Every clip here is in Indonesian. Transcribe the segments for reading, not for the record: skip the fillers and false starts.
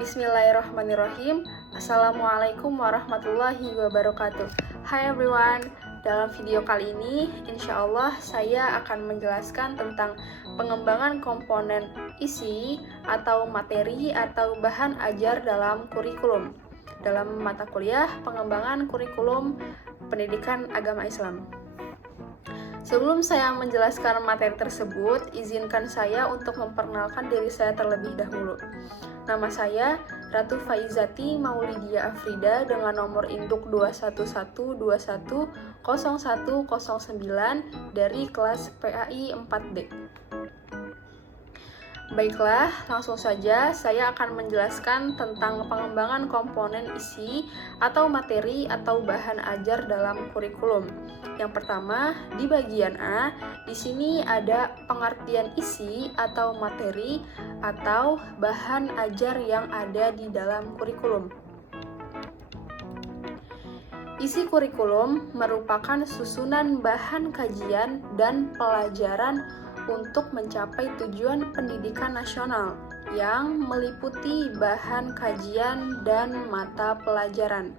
Bismillahirrahmanirrahim. Assalamualaikum warahmatullahi wabarakatuh. Hi everyone. Dalam video kali ini, insya Allah saya akan menjelaskan tentang pengembangan komponen isi atau materi atau bahan ajar dalam kurikulum. Dalam mata kuliah pengembangan kurikulum pendidikan agama Islam. Sebelum saya menjelaskan materi tersebut, izinkan saya untuk memperkenalkan diri saya terlebih dahulu. Nama saya Ratu Faizati Maulidia Afrida dengan nomor induk 211210109 dari kelas PAI 4B. Baiklah, langsung saja saya akan menjelaskan tentang pengembangan komponen isi atau materi atau bahan ajar dalam kurikulum. Yang pertama, di bagian A, di sini ada pengertian isi atau materi atau bahan ajar yang ada di dalam kurikulum. Isi kurikulum merupakan susunan bahan kajian dan pelajaran untuk mencapai tujuan pendidikan nasional yang meliputi bahan kajian dan mata pelajaran.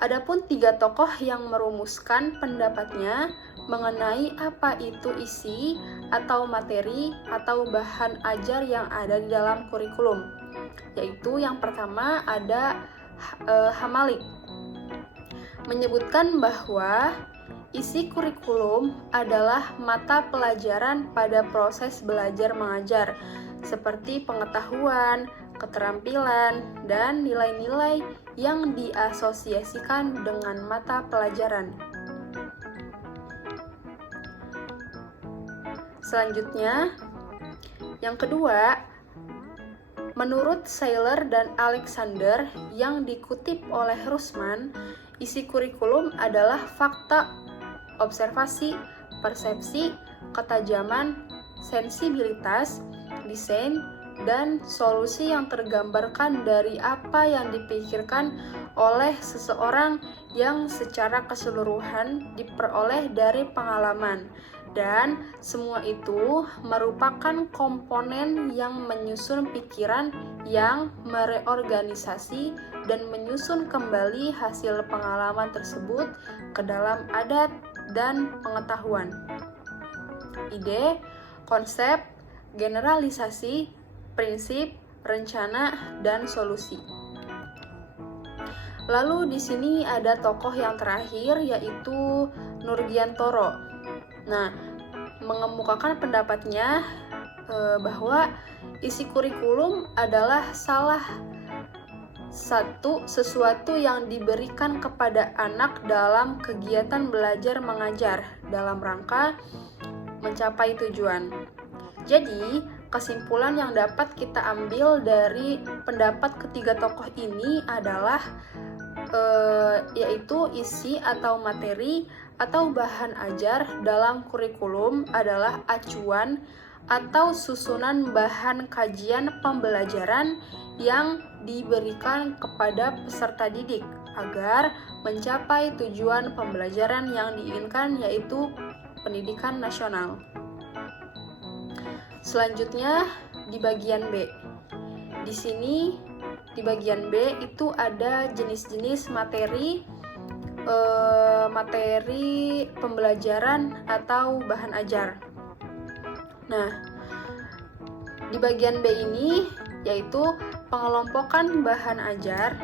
Adapun 3 tokoh yang merumuskan pendapatnya mengenai apa itu isi atau materi atau bahan ajar yang ada di dalam kurikulum, yaitu yang pertama ada Hamalik, menyebutkan bahwa isi kurikulum adalah mata pelajaran pada proses belajar mengajar, seperti pengetahuan, keterampilan, dan nilai-nilai yang diasosiasikan dengan mata pelajaran. Selanjutnya, yang kedua, menurut Seiler dan Alexander yang dikutip oleh Rusman, isi kurikulum adalah fakta, observasi, persepsi, ketajaman, sensibilitas, desain, dan solusi yang tergambarkan dari apa yang dipikirkan oleh seseorang yang secara keseluruhan diperoleh dari pengalaman. Dan semua itu merupakan komponen yang menyusun pikiran yang mereorganisasi dan menyusun kembali hasil pengalaman tersebut ke dalam adat dan pengetahuan. Ide, konsep, generalisasi, prinsip, rencana, dan solusi. Lalu di sini ada tokoh yang terakhir yaitu Nurgiantoro. Nah, mengemukakan pendapatnya bahwa isi kurikulum adalah salah satu sesuatu yang diberikan kepada anak dalam kegiatan belajar mengajar dalam rangka mencapai tujuan. Jadi, kesimpulan yang dapat kita ambil dari pendapat ketiga tokoh ini adalah yaitu isi atau materi atau bahan ajar dalam kurikulum adalah acuan atau susunan bahan kajian pembelajaran yang diberikan kepada peserta didik agar mencapai tujuan pembelajaran yang diinginkan, yaitu pendidikan nasional. Selanjutnya di bagian B. Di sini di bagian B itu ada jenis-jenis materi pembelajaran atau bahan ajar. Nah, di bagian B ini yaitu pengelompokan bahan ajar.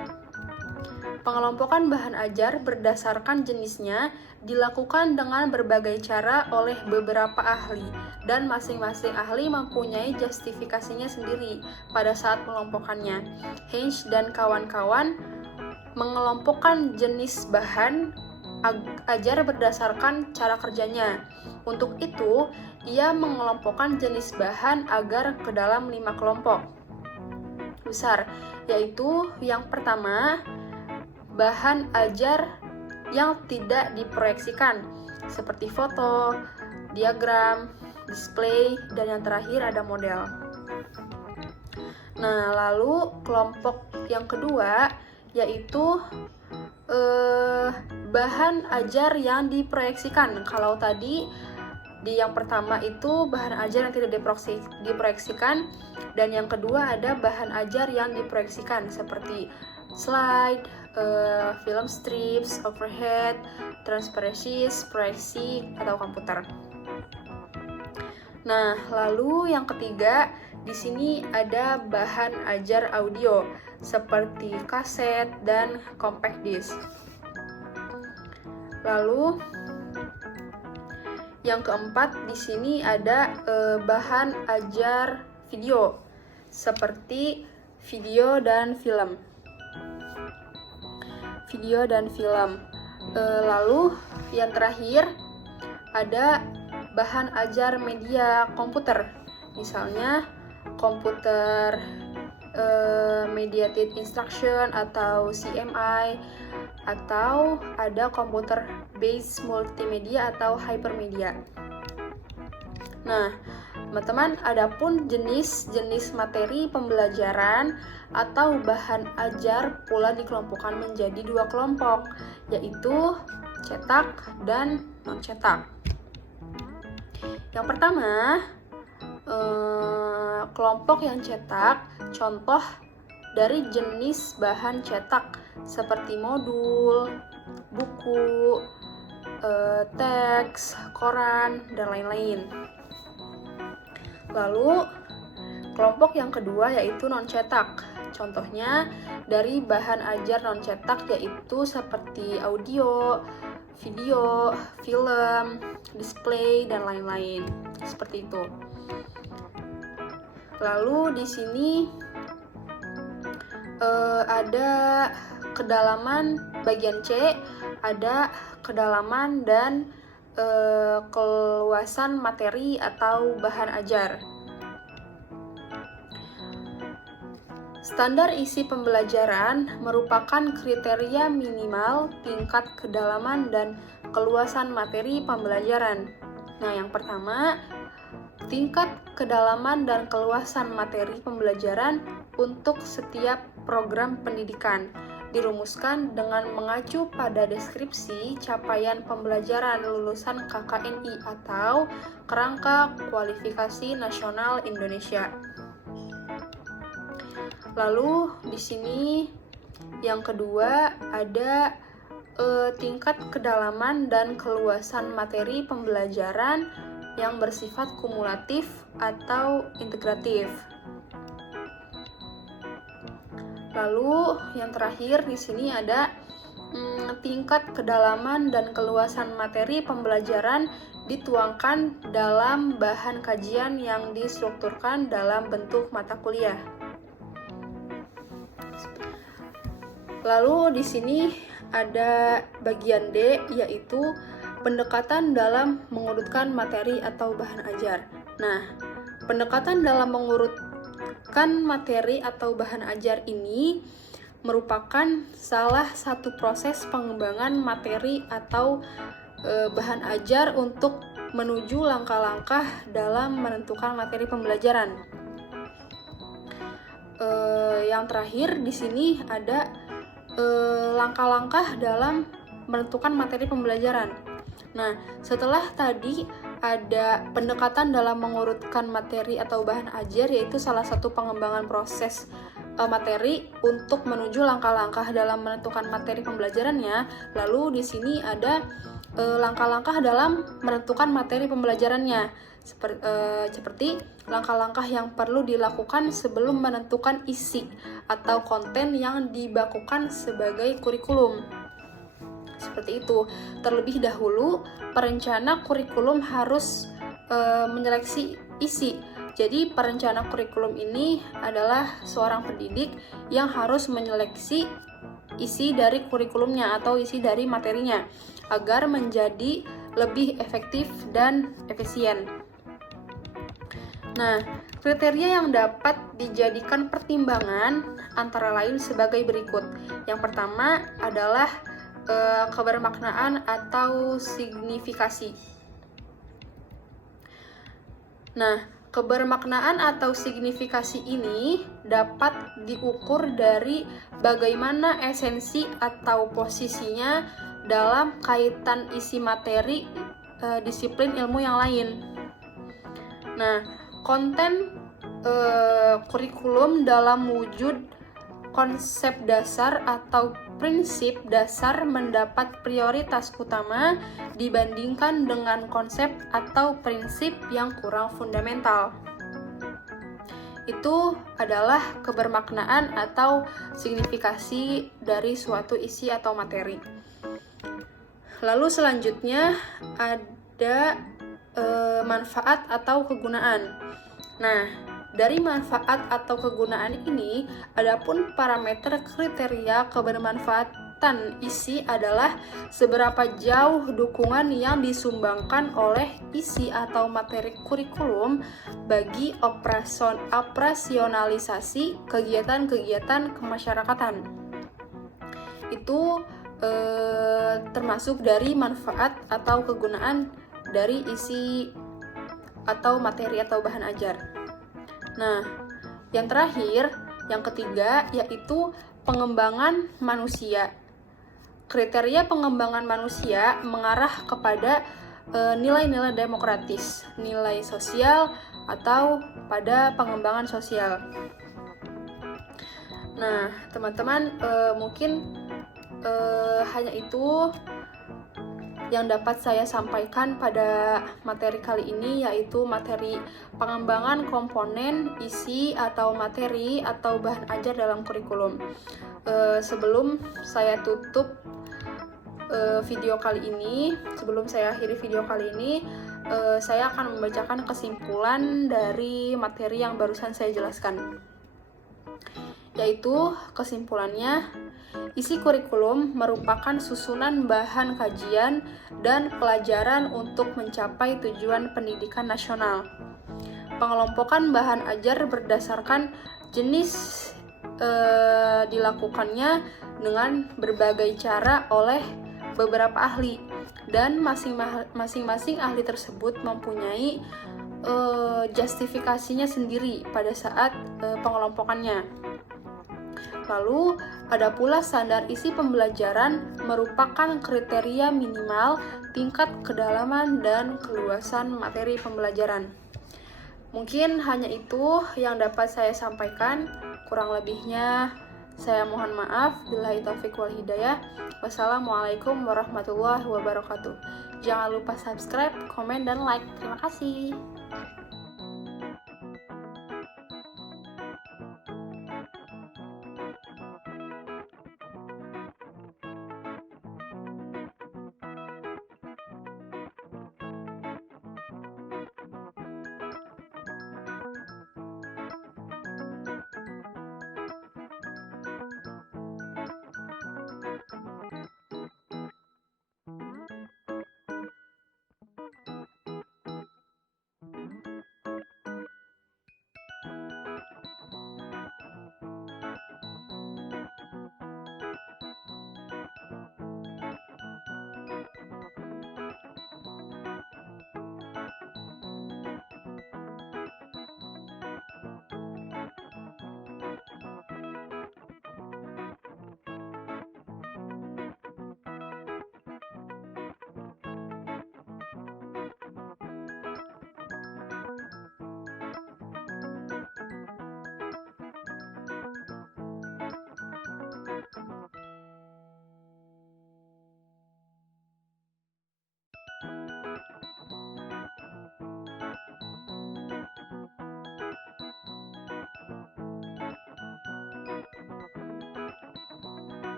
Pengelompokan bahan ajar berdasarkan jenisnya dilakukan dengan berbagai cara oleh beberapa ahli, dan masing-masing ahli mempunyai justifikasinya sendiri pada saat mengelompokannya. Heinz dan kawan-kawan mengelompokkan jenis bahan ajar berdasarkan cara kerjanya. Untuk itu, ia mengelompokkan jenis bahan agar ke dalam 5 kelompok besar, yaitu yang pertama, bahan ajar yang tidak diproyeksikan, seperti foto, diagram, display, dan yang terakhir ada model. Nah, lalu kelompok yang kedua yaitu bahan ajar yang diproyeksikan. Kalau tadi Di yang pertama itu bahan ajar yang tidak diproyeksikan, dan yang kedua ada bahan ajar yang diproyeksikan seperti slide, film strips, overhead, transparansi, proyeksi, atau komputer. Nah, lalu yang ketiga, di sini ada bahan ajar audio seperti kaset dan compact disc. Lalu yang keempat, di sini ada bahan ajar video seperti video dan film. Lalu yang terakhir ada bahan ajar media komputer, misalnya komputer mediated instruction atau CMI, atau ada komputer based multimedia atau hypermedia. Nah, teman-teman, adapun jenis-jenis materi pembelajaran atau bahan ajar pula dikelompokkan menjadi dua kelompok, yaitu cetak dan non-cetak. Yang pertama, kelompok yang cetak, contoh dari jenis bahan cetak seperti modul, buku, teks, koran, dan lain-lain. Lalu, kelompok yang kedua yaitu non-cetak. Contohnya dari bahan ajar non-cetak yaitu seperti audio, video, film, display, dan lain-lain. Seperti itu. Lalu di sini ada kedalaman bagian C, ada kedalaman dan keluasan materi atau bahan ajar. Standar isi pembelajaran merupakan kriteria minimal tingkat kedalaman dan keluasan materi pembelajaran. Nah, yang pertama, tingkat kedalaman dan keluasan materi pembelajaran untuk setiap program pendidikan dirumuskan dengan mengacu pada deskripsi capaian pembelajaran lulusan KKNI atau Kerangka Kualifikasi Nasional Indonesia. Lalu di sini yang kedua ada tingkat kedalaman dan keluasan materi pembelajaran yang bersifat kumulatif atau integratif. Lalu yang terakhir di sini ada tingkat kedalaman dan keluasan materi pembelajaran dituangkan dalam bahan kajian yang distrukturkan dalam bentuk mata kuliah. Lalu di sini ada bagian D, yaitu pendekatan dalam mengurutkan materi atau bahan ajar. Nah, pendekatan dalam mengurutkan materi atau bahan ajar ini merupakan salah satu proses pengembangan materi atau bahan ajar untuk menuju langkah-langkah dalam menentukan materi pembelajaran. Yang terakhir di sini ada langkah-langkah dalam menentukan materi pembelajaran. Nah, setelah tadi ada pendekatan dalam mengurutkan materi atau bahan ajar, yaitu salah satu pengembangan proses materi untuk menuju langkah-langkah dalam menentukan materi pembelajarannya. Lalu di sini ada langkah-langkah dalam menentukan materi pembelajarannya, seperti langkah-langkah yang perlu dilakukan sebelum menentukan isi atau konten yang dibakukan sebagai kurikulum. Seperti itu. Terlebih dahulu, perencana kurikulum harus menyeleksi isi. Jadi, perencana kurikulum ini adalah seorang pendidik yang harus menyeleksi isi dari kurikulumnya atau isi dari materinya agar menjadi lebih efektif dan efisien. Nah, kriteria yang dapat dijadikan pertimbangan antara lain sebagai berikut. Yang pertama adalah kebermaknaan atau signifikasi. Nah, kebermaknaan atau signifikasi ini dapat diukur dari bagaimana esensi atau posisinya dalam kaitan isi materi disiplin ilmu yang lain. Nah, konten kurikulum dalam wujud konsep dasar atau prinsip dasar mendapat prioritas utama dibandingkan dengan konsep atau prinsip yang kurang fundamental. Itu adalah kebermaknaan atau signifikasi dari suatu isi atau materi. Lalu selanjutnya ada manfaat atau kegunaan. Nah, dari manfaat atau kegunaan ini, adapun parameter kriteria kebermanfaatan isi adalah seberapa jauh dukungan yang disumbangkan oleh isi atau materi kurikulum bagi operasionalisasi kegiatan-kegiatan kemasyarakatan. Itu termasuk dari manfaat atau kegunaan dari isi atau materi atau bahan ajar. Nah, yang terakhir, yang ketiga, yaitu pengembangan manusia. Kriteria pengembangan manusia mengarah kepada nilai-nilai demokratis, nilai sosial, atau pada pengembangan sosial. Nah, teman-teman, mungkin hanya itu yang dapat saya sampaikan pada materi kali ini, yaitu materi pengembangan komponen, isi, atau materi atau bahan ajar dalam kurikulum. Sebelum saya tutup video kali ini, sebelum saya akhiri video kali ini, saya akan membacakan kesimpulan dari materi yang barusan saya jelaskan. Yaitu kesimpulannya, isi kurikulum merupakan susunan bahan kajian dan pelajaran untuk mencapai tujuan pendidikan nasional. Pengelompokan bahan ajar berdasarkan jenis dilakukannya dengan berbagai cara oleh beberapa ahli, dan masing-masing ahli tersebut mempunyai justifikasinya sendiri pada saat pengelompokannya. Lalu, ada pula standar isi pembelajaran merupakan kriteria minimal tingkat kedalaman dan keluasan materi pembelajaran. Mungkin hanya itu yang dapat saya sampaikan. Kurang lebihnya, saya mohon maaf. Billahi taufiq wal hidayah. Wassalamualaikum warahmatullahi wabarakatuh. Jangan lupa subscribe, komen, dan like. Terima kasih.